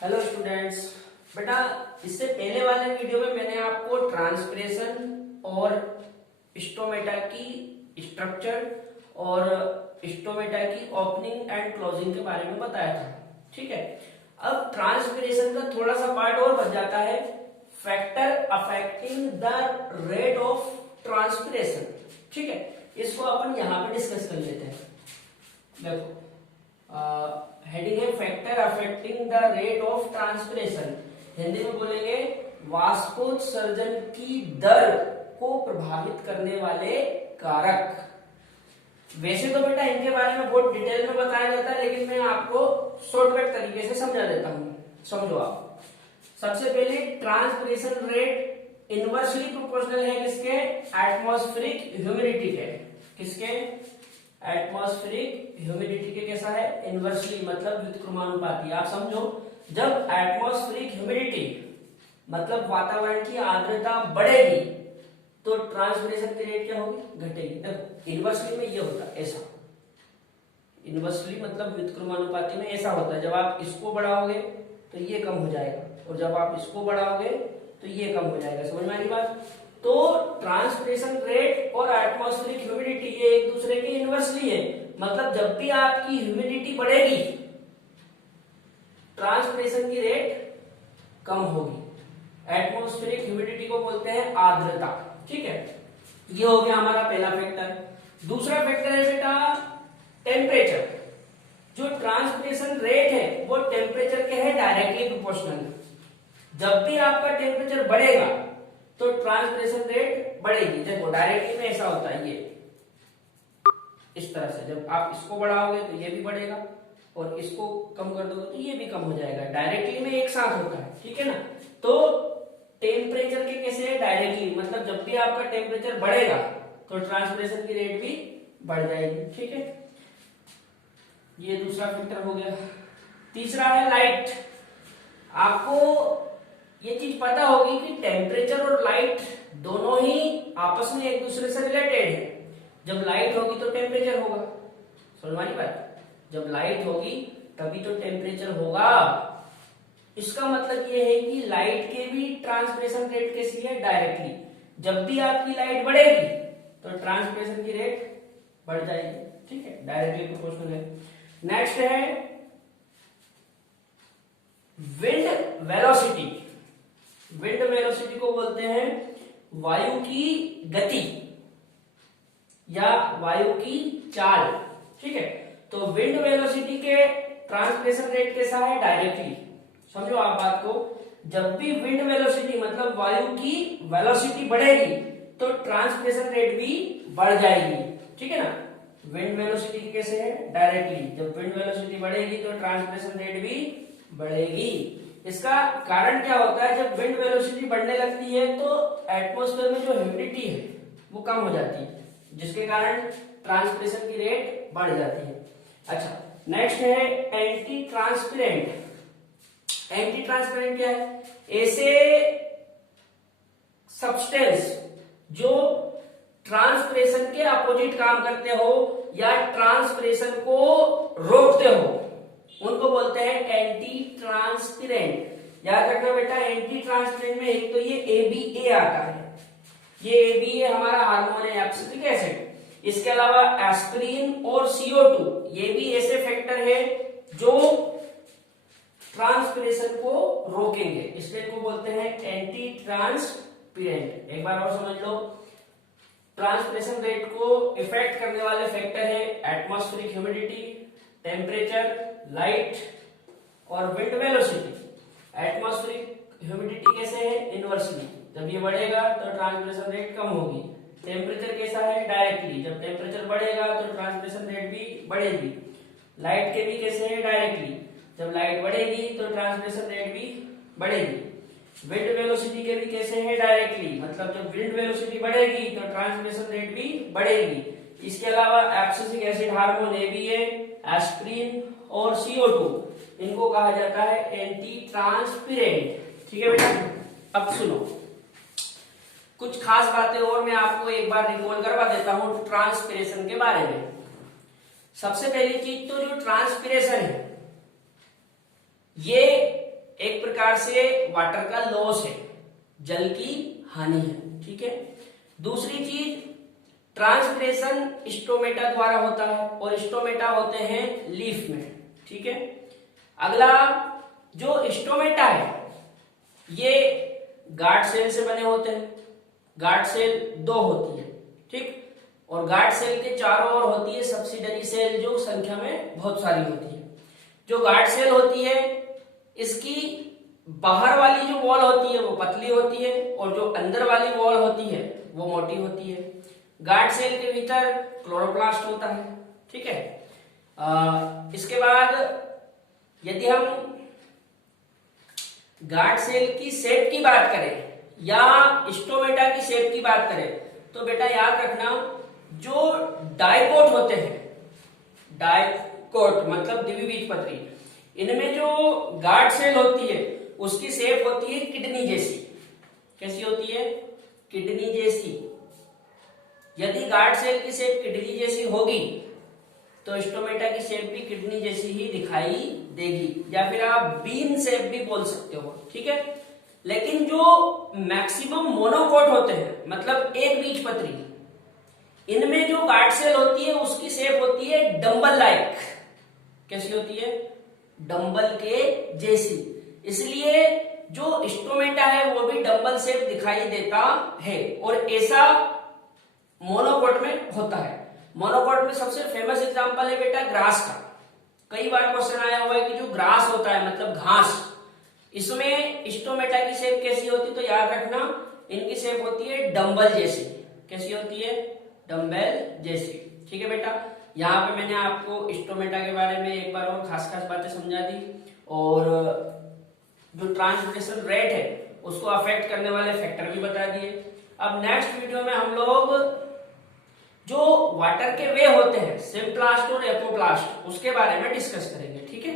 Hello students. बेटा, इससे पहले वाले वीडियो में मैंने आपको ट्रांसपिरेशन और स्टोमेटा की स्ट्रक्चर और स्टोमेटा की ओपनिंग एंड क्लोजिंग के बारे में बताया था। ठीक है, अब ट्रांसपिरेशन का थोड़ा सा पार्ट और बच जाता है, factor affecting the rate of transpiration. ठीक है, इसको अपन यहां पे डिस्कस कर लेते हैं। देखो, हेडिंग है factor affecting the rate of transpiration. Hindi में बोलेंगे वाष्पोत्सर्जन की दर को प्रभावित करने वाले कारक। वैसे तो बेटा इनके बारे में बहुत डिटेल में बताया जाता है, लेकिन मैं आपको शॉर्टकट तरीके से समझा देता हूं। समझो आप, सबसे पहले ट्रांसपिरेशन रेट इनवर्सली प्रोपोर्शनल है किसके? एटमॉस्फेरिक ह्यूमिडिटी के। किसके? एटमॉस्फेरिक ह्यूमिडिटी के। कैसा है? इनवर्सली, मतलब व्युत्क्रमानुपाती। आप समझो, जब एटमॉस्फेरिक ह्यूमिडिटी मतलब वातावरण की आर्द्रता बढ़ेगी तो ट्रांसपिरेशन की रेट क्या होगी? घटेगी। देखो, इनवर्सली में ये होता है ऐसा, इनवर्सली मतलब व्युत्क्रमानुपाती में ऐसा होता है, जब आप इसको बढ़ाओगे तो ये कम हो जाएगा, और जब आप इसको बढ़ाओगे तो ये कम हो जाएगा। समझ में आ रही बात? तो ट्रांसपिरेशन रेट और एटमॉस्फेरिक ह्यूमिडिटी ये एक दूसरे के इनवर्सली है, मतलब जब भी आपकी ह्यूमिडिटी बढ़ेगी ट्रांसपिरेशन की रेट कम होगी। एटमॉस्फेरिक ह्यूमिडिटी को बोलते हैं आर्द्रता। ठीक है, ये हो गया हमारा पहला फैक्टर। दूसरा फैक्टर है बेटा टेम्परेचर। जो ट्रांसपिरेशन रेट है वो टेम्परेचर के है डायरेक्टली प्रोपोर्शनल। जब भी आपका टेम्परेचर बढ़ेगा तो ट्रांसपिरेशन रेट बढ़ेगी। देखो, डायरेक्टली में ऐसा होता है, ये इस तरह से, जब आप इसको बढ़ाओगे तो ये भी बढ़ेगा और इसको कम कर दोगे तो ये भी कम हो जाएगा। डायरेक्टली में एक साथ होता है। ठीक है ना? तो टेम्परेचर के कैसे है? डायरेक्टली, मतलब जब भी आपका टेम्परेचर बढ़ेगा तो ट्रांसपिरेशन की रेट भी बढ़ जाएगी। ठीक है, ये दूसरा फैक्टर हो गया। तीसरा है लाइट। आपको ये चीज पता होगी कि टेम्परेचर और लाइट दोनों ही आपस में एक दूसरे से रिलेटेड है। जब लाइट होगी तो टेम्परेचर होगा। समझ बात? जब लाइट होगी तभी तो टेम्परेचर होगा। इसका मतलब ये है कि लाइट के भी ट्रांसपिरेशन रेट कैसी है? डायरेक्टली। जब भी आपकी लाइट बढ़ेगी तो ट्रांसपिरेशन की रेट बढ़ जाएगी। ठीक है, डायरेक्टली प्रोपोर्शनल है। नेक्स्ट है विंड वेलोसिटी। विंड वेलोसिटी को बोलते हैं वायु की गति या वायु की चाल। ठीक है, तो विंड वेलोसिटी के ट्रांसपिरेशन रेट कैसा है? डायरेक्टली। समझो आप बात को, जब भी विंड वेलोसिटी मतलब वायु की वेलोसिटी बढ़ेगी तो ट्रांसपिरेशन रेट भी बढ़ जाएगी। ठीक है ना? विंड वेलोसिटी कैसे है? डायरेक्टली। जब विंड वेलोसिटी बढ़ेगी तो ट्रांसपिरेशन रेट भी बढ़ेगी। इसका कारण क्या होता है? जब विंड वेलोसिटी बढ़ने लगती है तो एटमॉस्फेयर में जो ह्यूमिडिटी है वो कम हो जाती है, जिसके कारण ट्रांसपिरेशन की रेट बढ़ जाती है। अच्छा, नेक्स्ट है एंटी ट्रांसपेरेंट। एंटी ट्रांसपेरेंट क्या है? ऐसे सब्सटेंस जो ट्रांसपिरेशन के अपोजिट काम करते हो या ट्रांसपिरेशन को रोकते हो, उनको बोलते हैं एंटी ट्रांसपेरेंट। याद रखना बेटा, एंटी ट्रांसपेरेंट में एक तो ये ABA आता है। ये ABA हमारा हार्मोन है, एब्सिसिक एसिड। इसके अलावा एस्पिरिन और CO2 ये भी ऐसे फैक्टर है जो ट्रांसपिरेशन को रोकेंगे, इसलिए इनको बोलते हैं एंटी ट्रांसपेरेंट। एक बार और समझ लो, ट्रांसपिरेशन रेट को इफेक्ट करने वाले फैक्टर है एटमॉस्फेरिक ह्यूमिडिटी, टेम्परेचर, लाइट और विंड वेलोसिटी। एटमॉस्फेरिक ह्यूमिडिटी कैसे है? इनवर्सली। जब ये बढ़ेगा तो ट्रांसपिरेशन रेट कम होगी। टेम्परेचर कैसा है? डायरेक्टली। जब टेम्परेचर बढ़ेगा तो ट्रांसपिरेशन रेट भी बढ़ेगी। लाइट के भी कैसे है? डायरेक्टली। जब लाइट बढ़ेगी तो ट्रांसपिरेशन रेट भी बढ़ेगी। विंड वेलोसिटी के भी कैसे है? डायरेक्टली, मतलब जब विंड वेलोसिटी बढ़ेगी तो ट्रांसपिरेशन रेट भी बढ़ेगी। इसके अलावा abscisic acid hormone ABA, aspirin और CO2 इनको कहा जाता है एंटी ट्रांसपेरेंट। ठीक है बेटा, अब सुनो, कुछ खास बातें और मैं आपको एक बार रिकॉल करवा देता हूं ट्रांसपिरेशन के बारे में। सबसे पहली चीज तो जो ट्रांसपिरेशन है ये प्रकार से वाटर का लॉस है, जल की हानि है। ठीक है। दूसरी चीज, ट्रांसपिरेशन स्टोमेटा द्वारा होता है और स्टोमेटा होते हैं लीफ में। ठीक है। अगला जो स्टोमेटा है ये गार्ड सेल से बने होते हैं। गार्ड सेल 2 होती है। ठीक। और गार्ड सेल के चारों ओर होती है सब्सिडरी सेल, जो संख्या में बहुत सारी होती है। जो गार्ड सेल होती है इसकी बाहर वाली जो वॉल होती है वो पतली होती है और जो अंदर वाली वॉल होती है वो मोटी होती है। गार्ड सेल के भीतर क्लोरोप्लास्ट होता है। ठीक है। इसके बाद यदि हम गार्ड सेल की शेप की बात करें या स्टोमेटा की शेप की बात करें तो बेटा याद रखना, जो डाइकोट होते हैं, डाइकोट मतलब द्विबीजपत्री, इनमें जो गार्ड सेल होती है उसकी शेप होती है किडनी जैसी। कैसी होती है? किडनी जैसी। यदि गार्ड सेल की शेप किडनी जैसी होगी तो स्टोमेटा की शेप भी किडनी जैसी ही दिखाई देगी, या फिर आप बीन शेप भी बोल सकते हो। ठीक है। लेकिन जो मैक्सिमम मोनोकोट होते हैं, मतलब एक बीजपत्री, इनमें जो गार्ड सेल होती है उसकी शेप होती है डंबल लाइक। कैसी होती है? डंबल के जैसी। इसलिए जो स्टोमेटा है वो भी डंबल शेप दिखाई देता है और ऐसा मोनोकोट में होता है। मोनोकोट में सबसे फेमस एग्जांपल है बेटा ग्रास का। कई बार क्वेश्चन आया हुआ है कि जो ग्रास होता है मतलब घास, इसमें स्टोमेटा की शेप कैसी होती है? तो याद रखना इनकी शेप होती है डंबल जैसी। कैसी होती है? डंबल जैसी। ठीक है बेटा। यहाँ पे मैंने आपको स्टोमेटा के बारे में एक बार और खास बातें समझा दी और जो ट्रांसपिरेशन रेट है उसको अफेक्ट करने वाले फैक्टर भी बता दिए। अब नेक्स्ट वीडियो में हम लोग जो वाटर के वे होते हैं, सिम्प्लास्ट और एपोप्लास्ट, उसके बारे में डिस्कस करेंगे। ठीक है।